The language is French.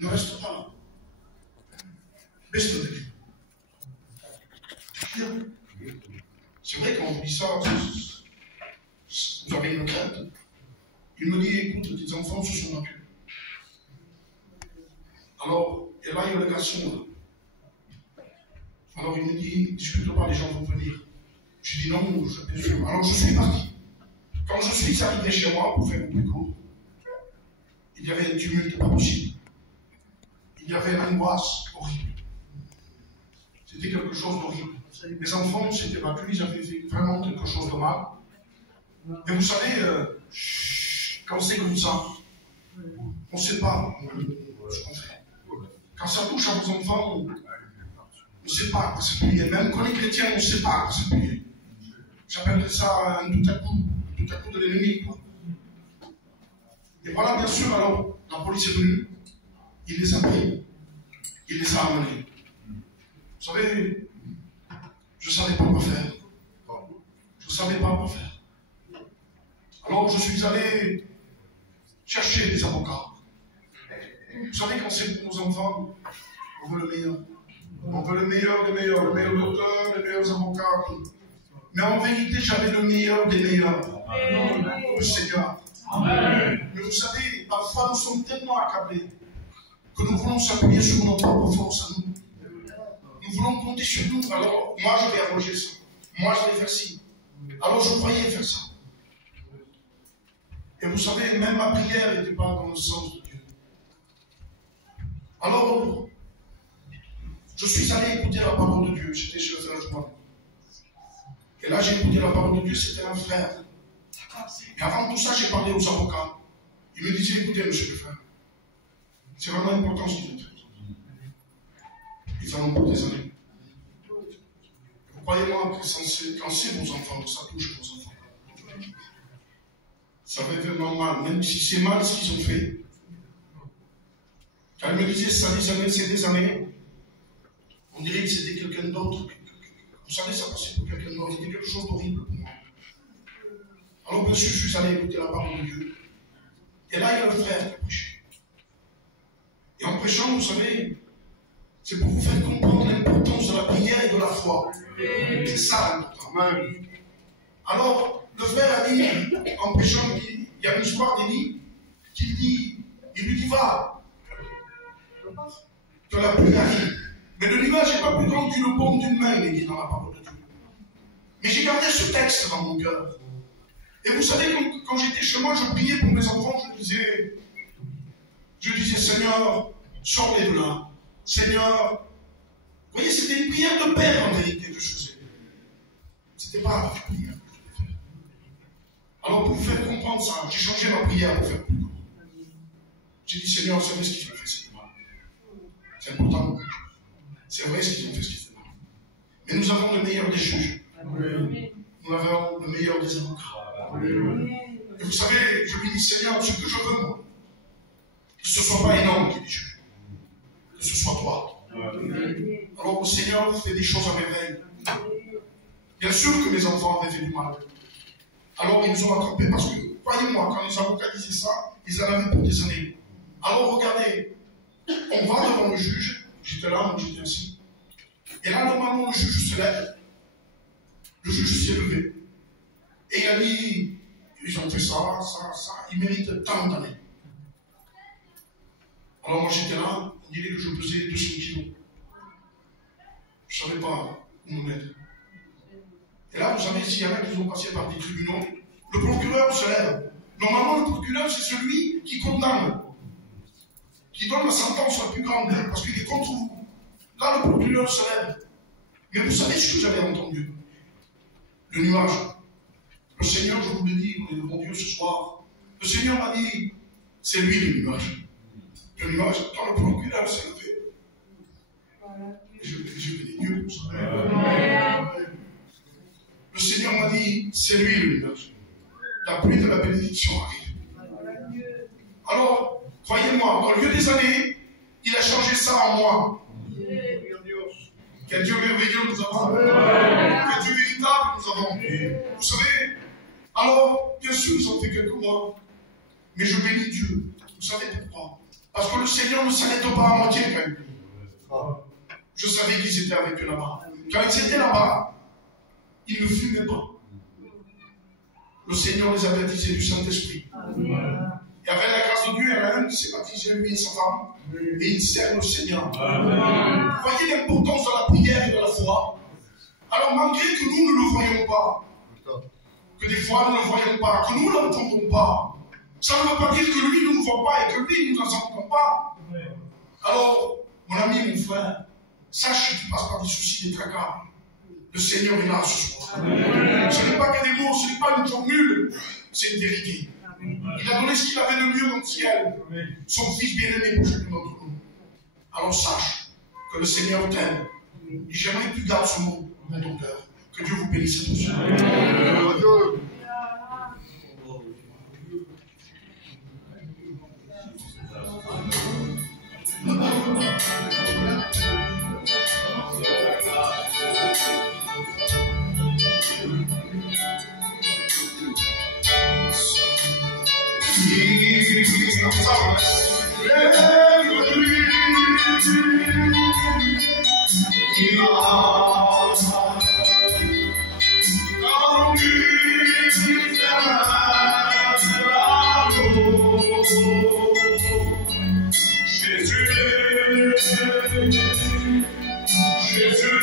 Ne reste pas là. Baisse le début. C'est vrai quand on dit ça, vous avez une crainte. Il me dit, écoute, tes enfants se sont battus. Alors, et là, il y a le garçon. Alors, il me dit, discute pas, les gens vont venir. Je dis non, bien sûr. Alors, je suis parti. Quand je suis arrivé chez moi, pour faire le plus court, il y avait un tumulte pas possible. Il y avait une angoisse horrible. C'était quelque chose d'horrible. Les enfants s'étaient battus, ils avaient fait vraiment quelque chose de mal. Et vous savez, quand c'est comme ça, on ne sait pas ce qu'on fait. Quand ça touche à vos enfants, on ne sait pas à se plier. Même quand les chrétiens, on ne sait pas à se plier. J'appellerais ça un tout à coup de l'ennemi. Et voilà, bien sûr, alors, la police est venue, il les a pris, il les a amenés. Vous savez, je ne savais pas quoi faire. Je ne savais pas quoi faire. Alors, je suis allé chercher des avocats. Vous savez, quand c'est pour nos enfants, on veut le meilleur. On veut le meilleur des meilleurs, le meilleur docteur, les meilleurs avocats. Mais en vérité, j'avais le meilleur des meilleurs. Le Seigneur. Amen. Mais vous savez, parfois nous sommes tellement accablés que nous voulons s'appuyer sur nos propres forces à nous. Nous voulons compter sur nous. Alors, moi je vais arranger ça. Moi je vais faire ci. Alors je croyais faire ça. Et vous savez, même ma prière n'était pas dans le sens de Dieu. Alors, je suis allé écouter la parole de Dieu. J'étais chez le frère Joël. Et là, j'ai écouté la parole de Dieu, c'était un frère. Et avant tout ça, j'ai parlé aux avocats. Ils me disaient, écoutez, monsieur le frère, c'est vraiment important ce qu'ils ont fait. Ils en ont pour des années. Vous croyez-moi que quand c'est vos enfants, que ça touche vos enfants, ça fait vraiment mal, même si c'est mal ce qu'ils ont fait. Quand elle me disait, ça c'est des années, on dirait que c'était quelqu'un d'autre. Vous savez, ça passait pour quelqu'un d'autre. C'était quelque chose d'horrible pour moi. Alors, bien sûr, je suis allé écouter la parole de Dieu. Et là, il y a le frère qui prêchait. Et en prêchant, vous savez, c'est pour vous faire comprendre l'importance de la prière et de la foi. C'est ça l'important. Alors, le frère a dit, en prêchant, il y a une histoire d'Élie qui dit, il lui dit, va, que la pluie arrive. Mais le nuage n'est pas plus grand qu'une paume d'une main, il est dit dans la parole de Dieu. Mais j'ai gardé ce texte dans mon cœur. Et vous savez, quand j'étais chez moi, je priais pour mes enfants, je disais, Seigneur, sors-les de là. Seigneur, vous voyez, c'était une prière de père en vérité que je faisais. C'était pas une prière que je devais faire. Alors pour vous faire comprendre ça, j'ai changé ma prière pour faire plus court. J'ai dit, Seigneur, vous savez ce qu'ils ont fait, c'est mal. C'est important. C'est vrai ce qu'ils ont fait, ce qu'ils font mal. Mais nous avons le meilleur des juges. Nous avons le meilleur des avocats. Et vous savez, je lui dis, Seigneur, ce que je veux, moi, que ce ne soit pas un homme qui est juge, que ce soit toi. Alors, le Seigneur fait des choses à merveille. Bien sûr que mes enfants avaient fait du mal. Alors, ils nous ont attrapés parce que, croyez-moi, quand les avocats disaient ça, ils en avaient pour des années. Alors, regardez, on va devant le juge, j'étais là, j'étais assis. Et là, normalement, le juge se lève. Le juge s'est levé. Et il a dit, ils ont fait ça, ils méritent tant d'années. Alors moi j'étais là, on dirait que je pesais 200 kilos. Je ne savais pas où me mettre. Et là, vous savez, s'il y en a qui ont passé par des tribunaux, le procureur se lève. Normalement, le procureur, c'est celui qui condamne, qui donne la sentence la plus grande, parce qu'il est contre vous. Là, le procureur se lève. Mais vous savez ce que j'avais entendu? Le nuage. Le Seigneur, je vous le dis, mon Dieu, ce soir, le Seigneur m'a dit, c'est lui le nuage. Le nuage, quand le procureur s'est levé, je bénis Dieu pour ça. Le Seigneur m'a dit, c'est lui le nuage. La pluie de la bénédiction arrive. Alors, croyez-moi, au lieu des années, il a changé ça en moi. Quel Dieu merveilleux nous avons. Quel Dieu véritable nous avons. Vous savez, alors, bien sûr, ils ont fait quelques mois. Mais je bénis Dieu. Vous savez pourquoi? Parce que le Seigneur ne s'arrête pas à moitié quand il prie. Je savais qu'ils étaient avec eux là-bas. Quand ils étaient là-bas, ils ne fumaient pas. Le Seigneur les a baptisés du Saint-Esprit. Et avec la grâce de Dieu, il y en a un qui s'est baptisé, lui et sa femme, et il sert le Seigneur. Vous voyez l'importance de la prière et de la foi. Alors malgré que nous ne le voyons pas, que des fois nous ne le voyons pas, que nous ne l'entendons pas, ça ne veut pas dire que lui ne nous voit pas et que lui ne nous entend pas. Alors, mon ami, mon frère, sache que tu passes par des soucis, des tracas. Le Seigneur est là ce soir. Ce n'est pas que des mots, ce n'est pas une formule, c'est une vérité. Il a donné ce qu'il avait de mieux dans le ciel, son Fils bien-aimé pour chacun d'entre nous. Alors sache que le Seigneur t'aime. Et j'aimerais que tu gardes ce mot dans ton cœur. Que Dieu vous bénisse à tous. Jésus,